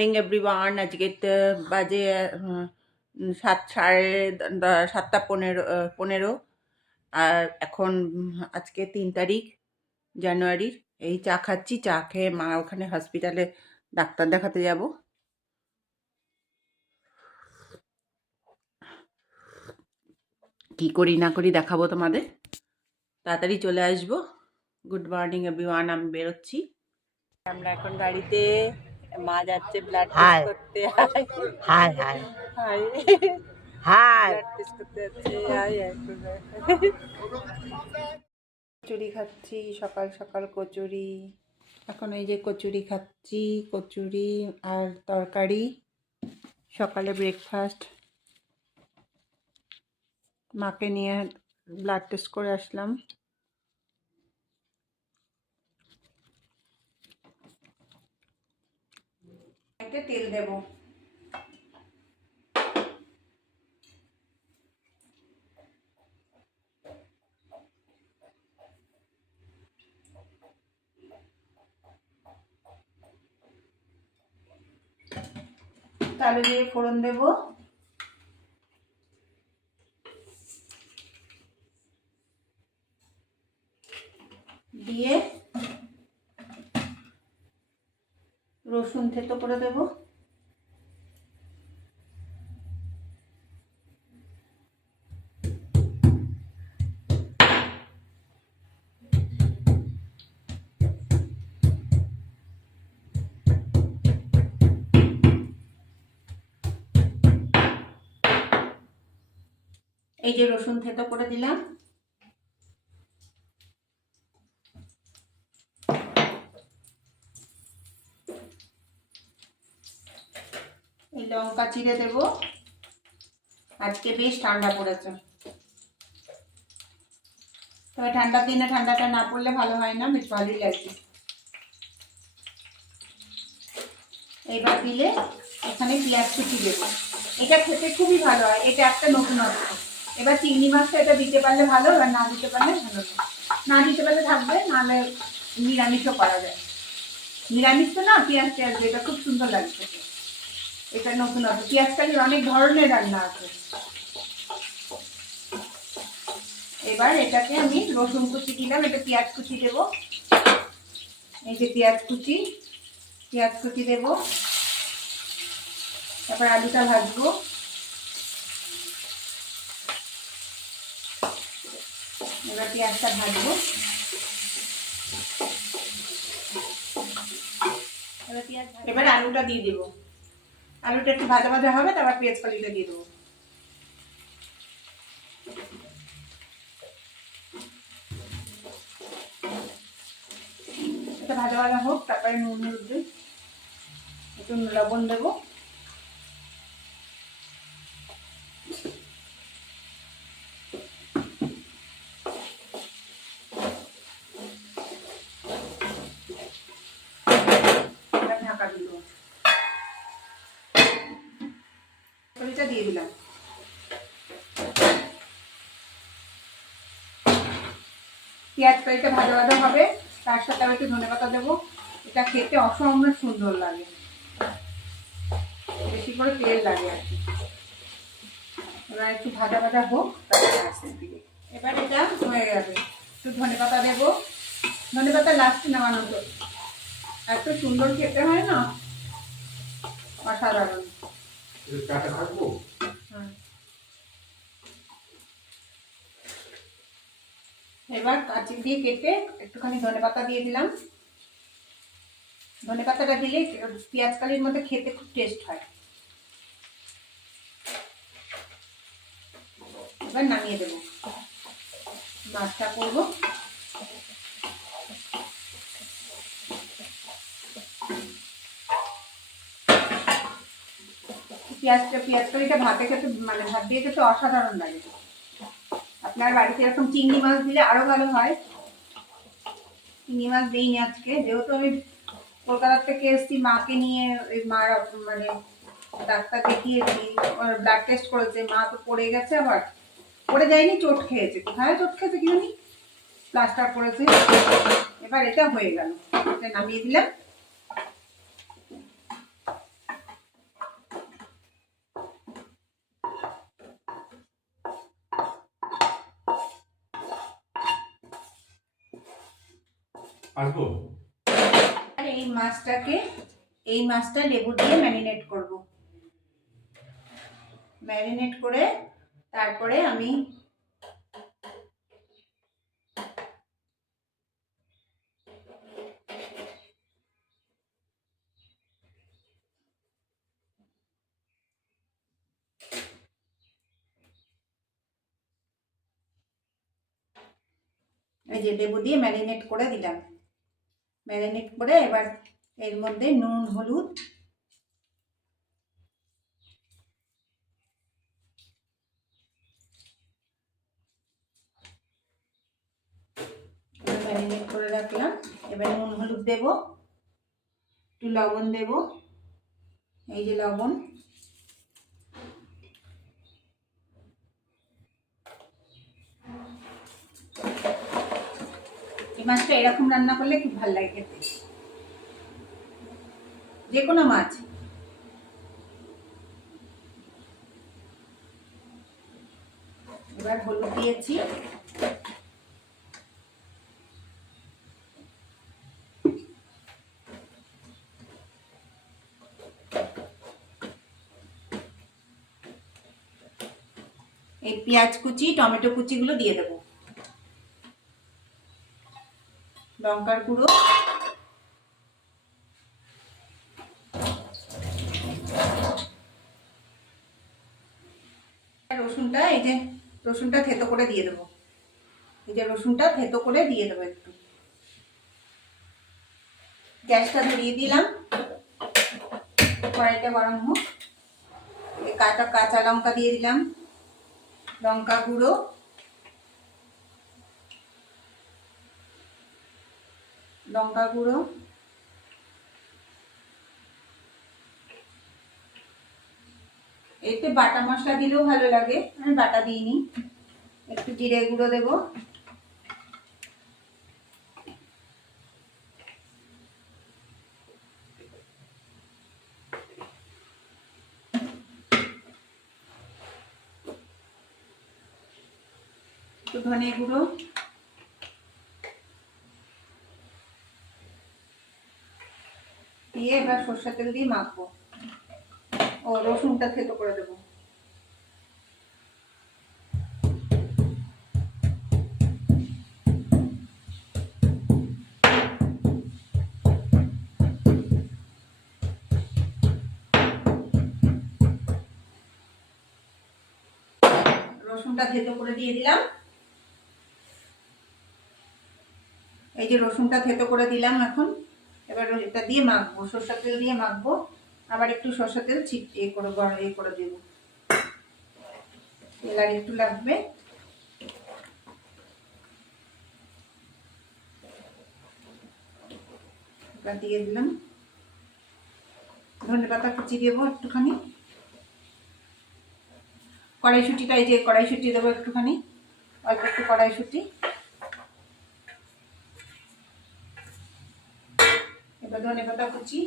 Morning everyone আজকে বাজে সাত, সাড়ে সাতটা পনেরো পনেরো। আর এখন, আজকে তিন তারিখ, জানুয়ারির। এই চা খাচ্ছি, চা খেয়ে মা ওখানে হসপিটালে ডাক্তার দেখাতে যাব। কি করি, না করি দেখাবো তোমাদের। তাড়াতাড়ি চলে আসব। গুড মর্নিং এভরিওয়ান আমি বেরোচ্ছি। আমরা এখন গাড়িতে মা যাচ্ছে ব্লাড টেস্ট করতে hi hi hi hi hi blood test করতে যাচ্ছে হাই কচুরি খাচ্ছি সকাল সকাল কচুরি। এখন এই যে কচুরি খাচ্ছি কচুরি আর তরকারি। সকালে ব্রেকফাস্ট মাকে নিয়ে ব্লাড টেস্ট করে আসলাম। একটা তেল দেবো। তাহলে দিয়ে ফোড়ন দেবো। দিয়ে রসুন থেতো করে দেবো। এই যে রসুন থেতো করে দিলাম এই লঙ্কা চিড়ে দেব। আজকে বেশ ঠান্ডা পড়েছে। তবে ঠান্ডার দিনে ঠান্ডাটা না পড়লে ভালো হয় না, বেশ ভালোই লাগছে এইবার দিলে এখানে পেঁয়াজ কুচি দেবো। এটা খেতে খুবই ভালো হয়, এটা একটা নতুনত্ব এবার চিংড়ি মাছটা এটা দিতে পারলে ভালো, এবার না দিতে পারলে ভালো না দিতে পারলে থাকবে, নাহলে নিরামিষও করা যায়। নিরামিষ তো না, পেঁয়াজ টেয়াজ এটা খুব সুন্দর লাগছে। এটা নতুনত্ব পেঁয়াজ কালির অনেক ধরনের রান্না আছে। এবার এটাকে আমি রসুন কুচি দিলাম এটা পেঁয়াজ কুচি দেবো। এই যে পেঁয়াজ কুচি পেঁয়াজ কুচি দেবো। তারপর আলুটা ভাজবো। এবার পেঁয়াজটা ভাজবো। এবার এবার আলুটা দিয়ে দেবো। আলুটা একটু ভাজা ভাজা হবে, তারপর পেঁয়াজ কলিটা দিয়ে দেবো ভাজা ভাজা হোক, তারপরে নুন হলুদ। একটু লবণ দেবো এবার ঢাকা দিল তরিটা দিয়ে দিলাম পেঁয়াজ কারিটা ভাজা ভাজা হবে তার সাথে আমি একটু ধনে পাতা দেবো। এটা খেতে অসম্ভব সুন্দর লাগে। বেশি করে তেল লাগে আর কি। এবার একটু ভাজা ভাজা হোক এবার এটা হয়ে যাবে একটু ধনে পাতা দেবো। ধনে পাতা লাস্টে নামানো তো এত সুন্দর খেতে হয় না? অসাধারণ। হুম। এবার কাঁচি দিয়ে কেটে একটুখানি ধনে পাতা দিয়ে দিলাম। ধনে পাতাটা দিলে পেঁয়াজ কালির মধ্যে খেতে খুব টেস্ট হয়। এবার নামিয়ে দেবো। মাছটা করব। পেঁয়াজটা, পেঁয়াজ কালিটা ভাতে খেতে মানে ভাত দিয়ে খেতে অসাধারণ লাগে। আপনার বাড়িতে এরকম চিংড়ি মাছ দিলে আরও ভালো হয়। চিংড়ি মাছ দিইনি আজকে। যেহেতু আমি কলকাতা থেকে এসেছি, মাকে নিয়ে ওই মার মানে ডাক্তার দেখিয়েছি ব্লাড টেস্ট করেছে, মা তো পড়ে গেছে আবার। পড়ে যায়নি, চোট খেয়েছে। কোথায় চোট খেয়েছে কি জানি? প্লাস্টার করেছে এবার এটা হয়ে গেল। নামিয়ে দিলাম। আসব? আর এই মাছটাকে, এই মাছটা লেবু দিয়ে ম্যারিনেট করব। ম্যারিনেট করে তারপরে আমি এই যে লেবু দিয়ে ম্যারিনেট করে দিলাম। ম্যারিনেট করে এবার এর মধ্যে নুন, হলুদ। ম্যারিনেট করে রাখলাম। এবার নুন, হলুদ দেব। একটু লবণ দেব। এই যে লবণ। এই মাছটা এরকম রান্না করলে খুব ভালো লাগে খেতে। যে কোনো মাছ। এবার হলুদ দিয়েছি। এই পেঁয়াজ কুচি, টমেটো কুচিগুলো দিয়ে দেবো। লঙ্কার গুঁড়ো। রসুনটা, এই যে রসুনটা থেতো করে দিয়ে দেবো। এই যে রসুনটা থেতো করে দিয়ে দেবো একটু। গ্যাসটা ধরিয়ে দিলাম। কড়াইটা গরম হোক। কাঁচা কাঁচা লঙ্কা দিয়ে দিলাম। লঙ্কা গুঁড়ো। লঙ্কা গুঁড়ো। এতে বাটা মশলা দিলেও ভালো লাগে, আমি বাটা দিইনি। একটু জিরে গুঁড়ো দেব। ধনে গুঁড়ো। দিয়ে এবার সর্ষের তেল দিয়ে মাখবো। ও, রসুনটা থেতো করে দেবো। রসুনটা থেতো করে দিয়ে দিলাম। এই যে রসুনটা থেতো করে দিলাম এখন। এবার এটা দিয়ে মাখবো, সর্ষের তেল দিয়ে মাখবো। আবার একটু সর্ষের তেল ছিট এ করে, গরম এ করে দেবো। তেল আর একটু লাগবে। দিয়ে দিলাম। ধনে পাতা কুচি দেবো একটুখানি। কড়াইশুটিটা এই যে কড়াইশুটি দেবো একটুখানি, অল্প একটু কড়াইশুটি। ধনে পাতা কুচি।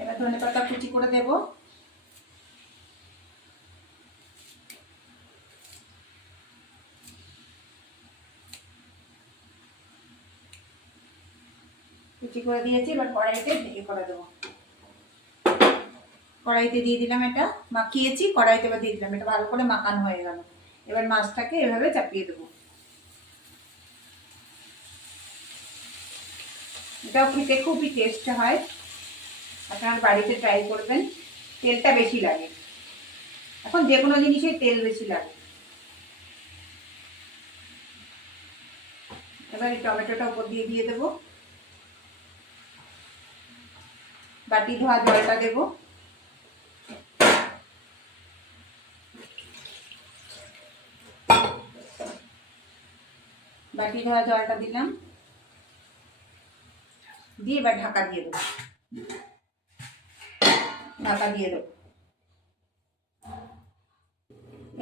এবার ধনে পাতা কুচি করে দেবো। কুচি করে দিয়েছি, এবার কড়াইতে ইয়ে করে দেবো। কড়াইতে দিয়ে দিলাম এটা, মাখিয়েছি, কড়াইতে এবার দিয়ে দিলাম, এটা ভালো করে মাখানো হয়ে গেল। এবার মাছটাকে এভাবে চাপিয়ে দেবো। এটাও খেতে খুবই টেস্ট হয়। আপনার বাড়িতে ট্রাই করবেন, তেলটা বেশি লাগে। এখন যে কোনো জিনিসে তেল বেশি লাগে। এবার এই টমেটোটা উপর দিয়ে দিয়ে দেবো। বাটি ধোয়া জলটা দেবো। বাটি ধোয়া জলটা দিলাম। দিয়ে এবার ঢাকা দিয়ে দেবো। ঢাকা দিয়ে দেবো।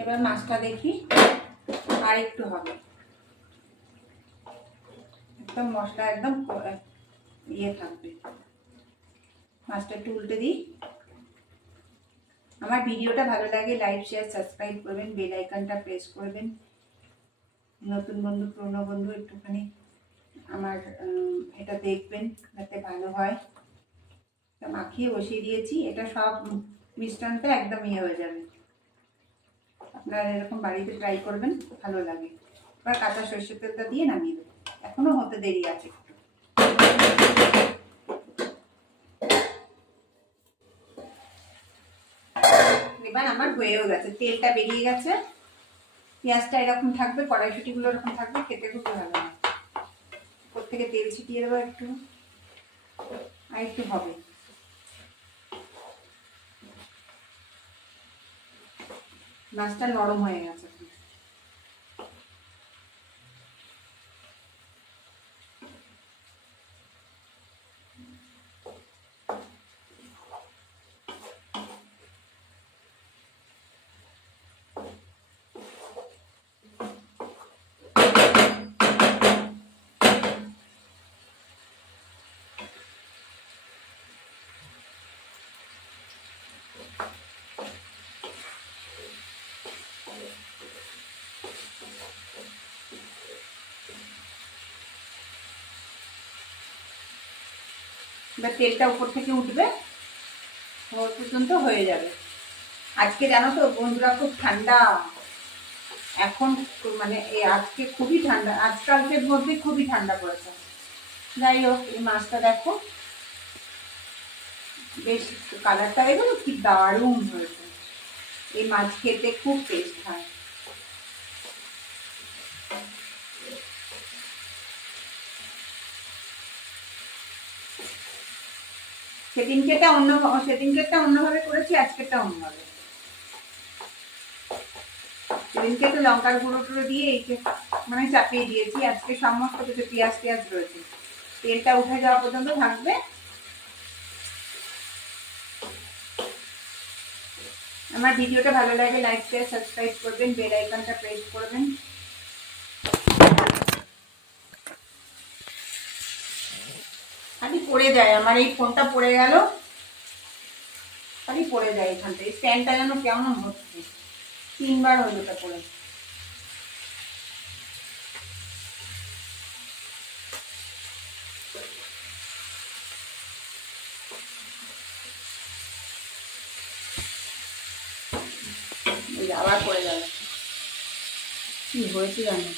এবার মাছটা দেখি আর একটু হবে। একদম মশলা একদম ইয়ে থাকবে। মাছটা একটু উল্টে দিই। আমার ভিডিওটা ভালো লাগে লাইক শেয়ার সাবস্ক্রাইব করবেন বেল আইকনটা প্রেস করবেন। নতুন বন্ধু, পুরনো বন্ধু একটুখানি আমার এটা দেখবেন যাতে ভালো হয়। মাখিয়ে বসিয়ে দিয়েছি, এটা সব মিশ্রণটা একদম ইয়ে হয়ে যাবে। আপনারা এরকম বাড়িতে ট্রাই করবেন, ভালো লাগে। এবার কাঁচা সরষের তেলটা দিয়ে নামিয়ে দেবো। এখনও হতে দেরি আছে একটু এবার আমার হয়েও গেছে, তেলটা বেরিয়ে গেছে। পেঁয়াজটা এরকম থাকবে, কড়াইশুটিগুলো এরকম থাকবে, খেতে খুব ভালো ওর থেকে তেল ছিটিয়ে দেবো একটু, আর একটু হবে। মাছটা নরম হয়ে গেছে। এবার তেলটা উপর থেকে উঠবে ওর পর্যন্ত হয়ে যাবে। আজকে জানো তো, বন্ধুরা খুব ঠান্ডা। এখন মানে এই আজকে খুবই ঠান্ডা, আজকালকের মধ্যে খুবই ঠান্ডা পড়েছে। যাই হোক, এই মাছটা দেখো। বেশ, কালারটা দেখো কি দারুণ হয়েছে। এই মাছ খেতে খুব টেস্ট হয়। সেদিনকেটা অন্য সেদিনকেটা অন্যভাবে করেছি, আজকেরটা অন্যভাবে। সেদিনকে তো লঙ্কার গুঁড়ো টুড়ো দিয়ে এই যে মানে চাপিয়ে দিয়েছি। আজকে সমস্ত কিছু পেঁয়াজ টেয়াজ রয়েছে। তেলটা উঠে যাওয়া পর্যন্ত থাকবে। আমার ভিডিওটা ভালো লাগে লাইক শেয়ার সাবস্ক্রাইব করবেন বেল আইকনটা প্রেস করবেন খালি পড়ে যায়, আমার এই ফোনটা পড়ে গেল। খালি পড়ে যায় এখান থেকে। স্ট্যান্ডটা যেন কেমন হচ্ছে। তিনবার হলো এটা পড়ে। আবার পড়ে গেল। কি হয়েছে জানো?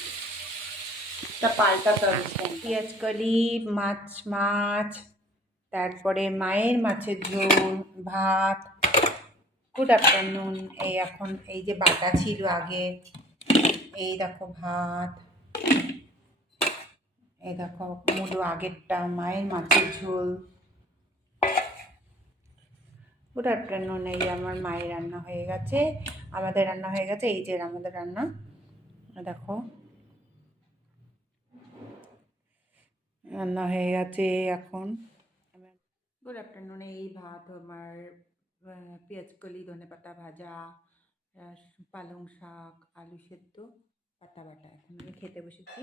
তা পাল্টাতে হবে মাছ মাছ, তারপরে মায়ের মাছের ঝোল, ভাত গুড আফটারনুন এই এখন এই যে বাটা ছিল আগে, এই দেখো ভাত, এই দেখো মুলো আগেরটা, মায়ের মাছের ঝোল। গুড আফটারনুন এই আমার মায়ের রান্না হয়ে গেছে, আমাদের রান্না হয়ে গেছে, এই যে আমাদের রান্না, দেখো। রান্না হয়ে গেছে এখন। গুড আফটারনুন এই ভাত আমার পেঁয়াজকলি পেঁয়াজ কলি, ধনে পাতা ভাজা পালং শাক, আলু সেদ্ধ, পাতা বাটা। এখন আমি খেতে বসেছি।